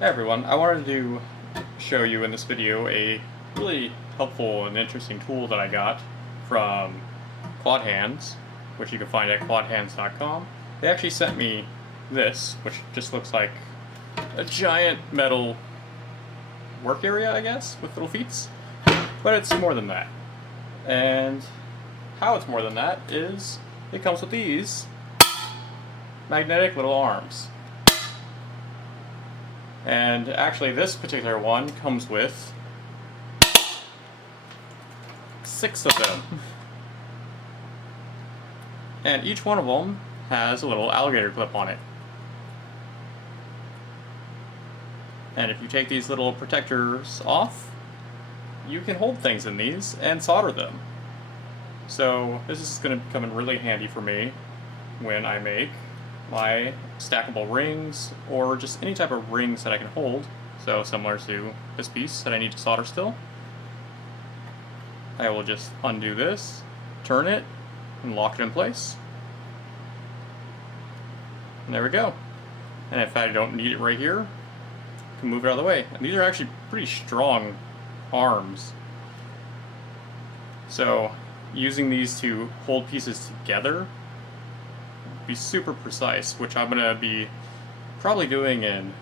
Hey everyone, I wanted to show you in this video a really helpful and interesting tool that I got from Quadhands, which you can find at quadhands.com. They actually sent me this, which just looks like a giant metal work area, I guess, with little feet. But it's more than that. And how it's more than that is it comes with these magnetic little arms. And actually this particular one comes with 6 of them. And each one of them has a little alligator clip on it. And if you take these little protectors off, you can hold things in these and solder them. So this is going to come in really handy for me when I make my stackable rings, or just any type of rings that I can hold. So similar to this piece that I need to solder still. I will just undo this, turn it, and lock it in place. And there we go. And if I don't need it right here, I can move it out of the way. And these are actually pretty strong arms. So using these to hold pieces together be super precise, which I'm going to be probably doing in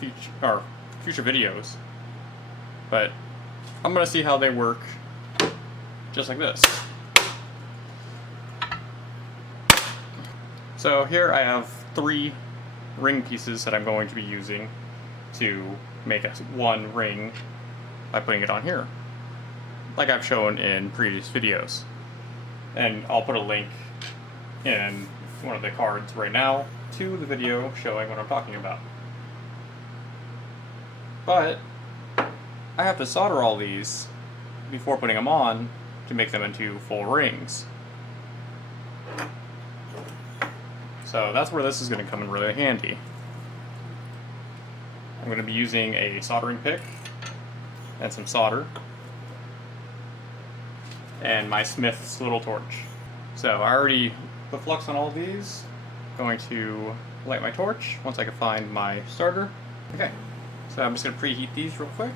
future videos. But I'm going to see how they work just like this. So here I have 3 ring pieces that I'm going to be using to make one ring by putting it on here, like I've shown in previous videos. And I'll put a link in one of the cards right now to the video showing what I'm talking about. But I have to solder all these before putting them on to make them into full rings. So that's where this is going to come in really handy. I'm going to be using a soldering pick and some solder and my Smith's little torch. So I already put flux on all of these. Going to light my torch once I can find my starter. Okay, so I'm just going to preheat these real quick.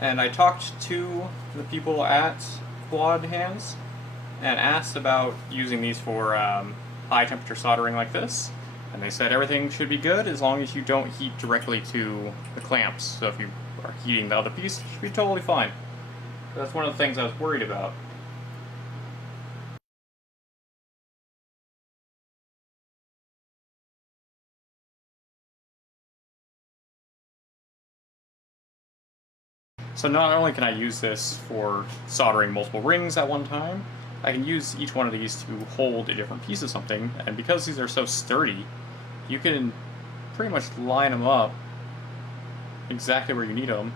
And I talked to the people at Quadhands and asked about using these for high temperature soldering like this. And they said everything should be good as long as you don't heat directly to the clamps. So if you are heating the other piece, it should be totally fine. That's one of the things I was worried about. So not only can I use this for soldering multiple rings at one time, I can use each one of these to hold a different piece of something, and because these are so sturdy, you can pretty much line them up exactly where you need them,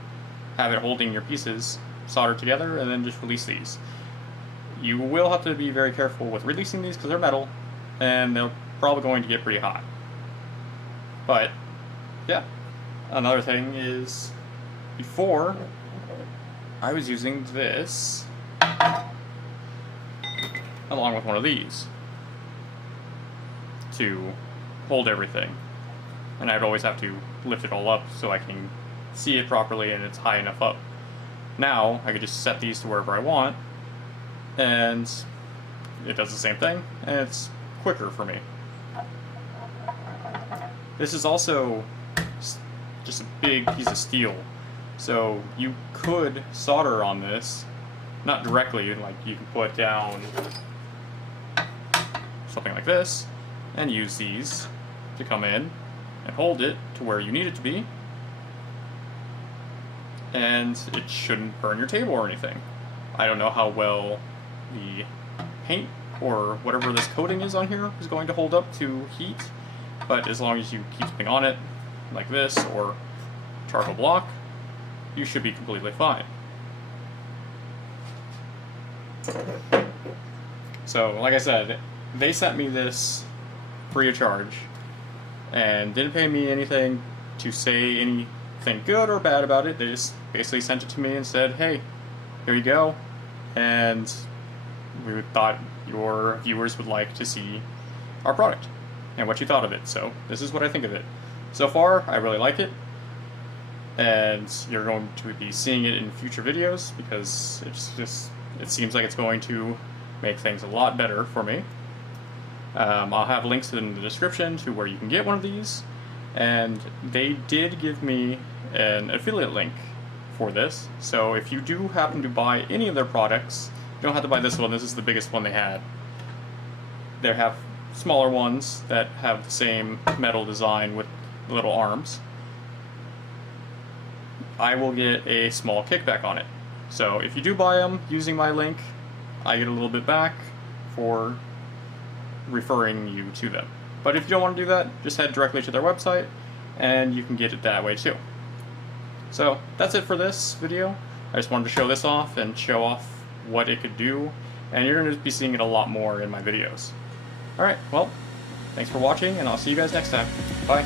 have it holding your pieces soldered together, and then just release these. You will have to be very careful with releasing these because they're metal, and they're probably going to get pretty hot. But, yeah. Another thing is, before, I was using this along with one of these to hold everything. And I'd always have to lift it all up so I can see it properly and it's high enough up. Now, I could just set these to wherever I want, and it does the same thing, and it's quicker for me. This is also just a big piece of steel. So you could solder on this, not directly, like you can put down something like this, and use these to come in and hold it to where you need it to be, and it shouldn't burn your table or anything. I don't know how well the paint or whatever this coating is on here is going to hold up to heat, but as long as you keep something on it, like this, or charcoal block, you should be completely fine. So, like I said, they sent me this free of charge, and didn't pay me anything to say anything good or bad about it. They just basically sent it to me and said, hey, here you go, and we thought your viewers would like to see our product and what you thought of it. So this is what I think of it. So far, I really like it, and you're going to be seeing it in future videos because it seems like it's going to make things a lot better for me. I'll have links in the description to where you can get one of these, and they did give me an affiliate link for this, so if you do happen to buy any of their products, you don't have to buy this one. This is the biggest one they had. They have smaller ones that have the same metal design with little arms. I will get a small kickback on it. So if you do buy them using my link, I get a little bit back for referring you to them. But if you don't want to do that, just head directly to their website and you can get it that way too. So that's it for this video. I just wanted to show this off and show off what it could do, and you're going to be seeing it a lot more in my videos. Alright, well, thanks for watching, and I'll see you guys next time. Bye.